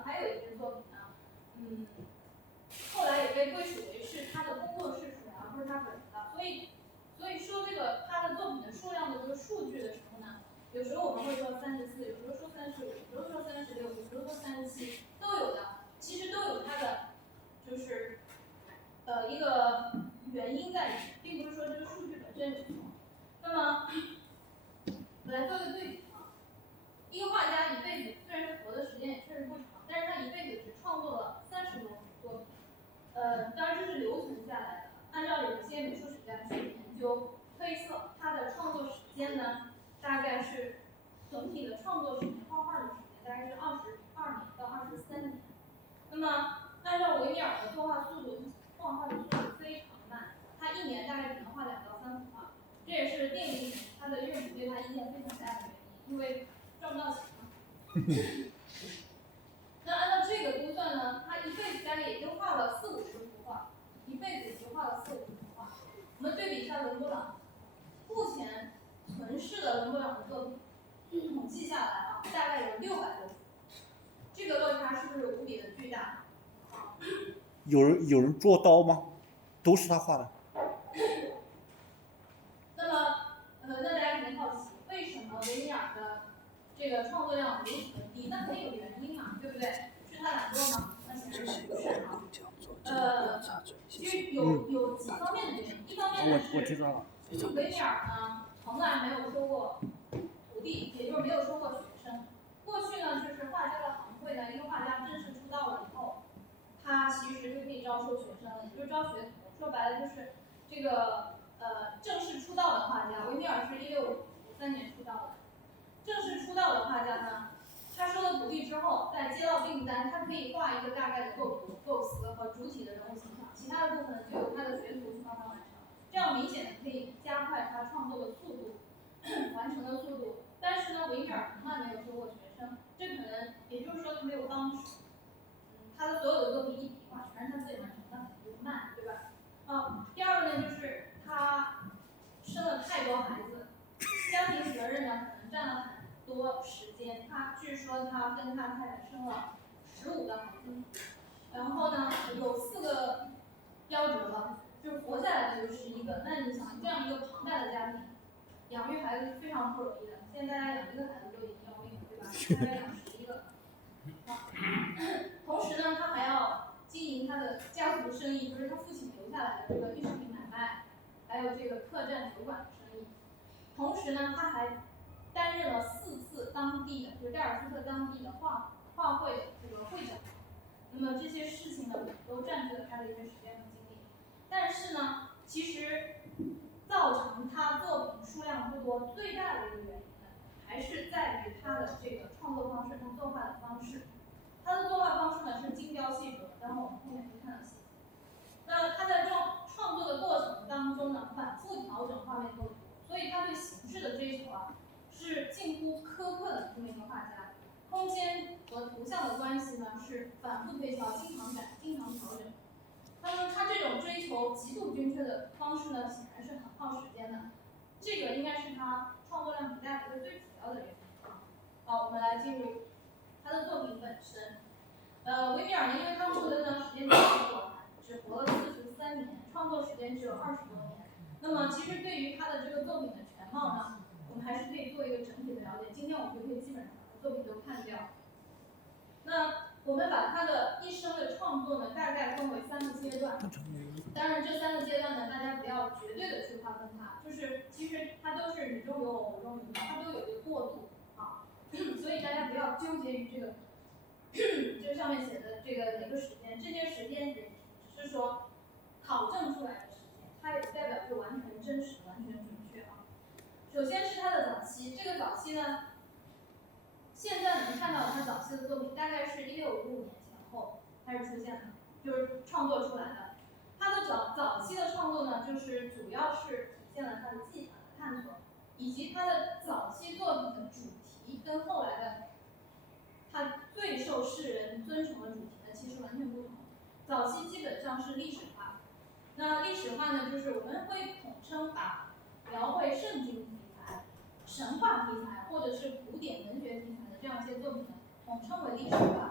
呢，还有一篇作品呢，后来也被归属为是他的工作室属，而不是他本人的。所以说这个他的作品的数量的这个数据的时候呢，有时候我们会说34，有时候说35，有时候说36，有时候说37，都有的。其实都有它的就是一个原因在里面，并不是说这个数据本身有错。那么我来做一个对比啊，一个画家一辈子虽然是活的时间也确实不长，但是他一辈子只创作了30多幅作品。当然这是留存下来的。按照有些美术史家去研究推测，他的创作时间呢，大概是总体的创作时间，画画的时间大概是22年到23年。那么按照维米尔的作画速度，画画的速度非常慢，他一年大概只能画2到3幅画。这也是电影里他的岳母对他意见非常大的原因，因为赚不到钱嘛。那按照这个估算呢，他一辈子大概也就画了40-50幅画，一辈子也就画了40-50幅画。我们对比一下伦勃朗，目前存世的伦勃朗的作品，统计下来啊，大概有600多幅，这个落差是不是无比的巨大？有人做刀吗？都是他画的。那么，那大家肯定好奇，为什么维米尔的这个创作量如此的低？那肯定有原因嘛，对不对？是他懒惰吗？那显然不是啊。其实有几方面的原因，一方面呢是维米尔呢从来没有收过徒弟，也就是没有收过学生。过去呢，就是画家的行会呢，一个画家正式出道了以后，他其实就可以招收学生了，也就是招学徒。说白了就是这个正式出道的画家，维米尔是1653年出道的。正式出道的画家呢，他收了徒弟之后，再接到订单，他可以画一个大概的构思和主体的人物形象，其他的部分呢就由他的学徒去帮他完成。这样明显的可以加快他创作的速度，完成的速度。但是呢，维米尔从来没有收过学生，这可能也就是说他没有帮手。他的所有的作品一笔画全是他自己完成，那肯定就慢，对吧？第二个呢，就是他生了太多孩子，家庭责任呢可能占了很多时间。他据说他跟他太太生了15个孩子，然后呢有4个夭折了，就是活下来的有11个。那你想这样一个庞大的家庭，养育孩子是非常不容易的。现在大家养1个孩子都已经要命了，对吧？大概养11个。同时呢，他还要经营他的家族生意，就是他父亲留下来的这个艺术品买卖，还有这个客栈酒馆的生意。同时呢，他还担任了4次当地的，就是代尔夫特当地的画会的这个会长。那么这些事情呢，都占据了他的一些时间和精力。但是呢，其实造成他作品数量不多最大的一个原因呢，还是在于他的这个创作方式，他作画的方式。他的作画方式呢是精雕细琢，然后我们后面会看到细节。那他在创作的过程当中呢，反复调整画面构图，所以他对形式的追求啊，是近乎苛刻的这么一个画家。空间和图像的关系呢，是反复推敲，经常改，经常调整。他这种追求极度精确的方式呢，显然是很耗时间的。这个应该是他创作量不大的一个最主要的原因啊。好，我们来进入他的作品本身。维米尔呢，因为他活的呢时间比较短，只活了43年，创作时间只有20多年。那么其实对于他的这个作品的全貌呢，我们还是可以做一个整体的了解。今天我们就可以基本上把作品都看掉。那我们把他的一生的创作呢，大概分为3个阶段。当然，这3个阶段呢，大家不要绝对的去划分它，就是其实它都是你中有我，我中有你，它都有一个过渡啊。所以大家不要纠结于这个，这上面写的这个哪个时间，这些时间点只是说考证出来的时间，它也不代表就完全真实、完全准确啊。首先是他的早期，这个早期呢，现在能看到他早期的作品，大概是1655年前后开始出现的，就是创作出来的。他的早期的创作呢，就是主要是体现了他的技法的探索，以及他的早期作品的主题跟后来的他最受世人尊崇的主题呢，其实完全不同。早期基本上是历史化，那历史化呢，就是我们会统称把描绘圣经题材、神话题材或者是古典文学题材的这样一些作品呢，统称为历史化。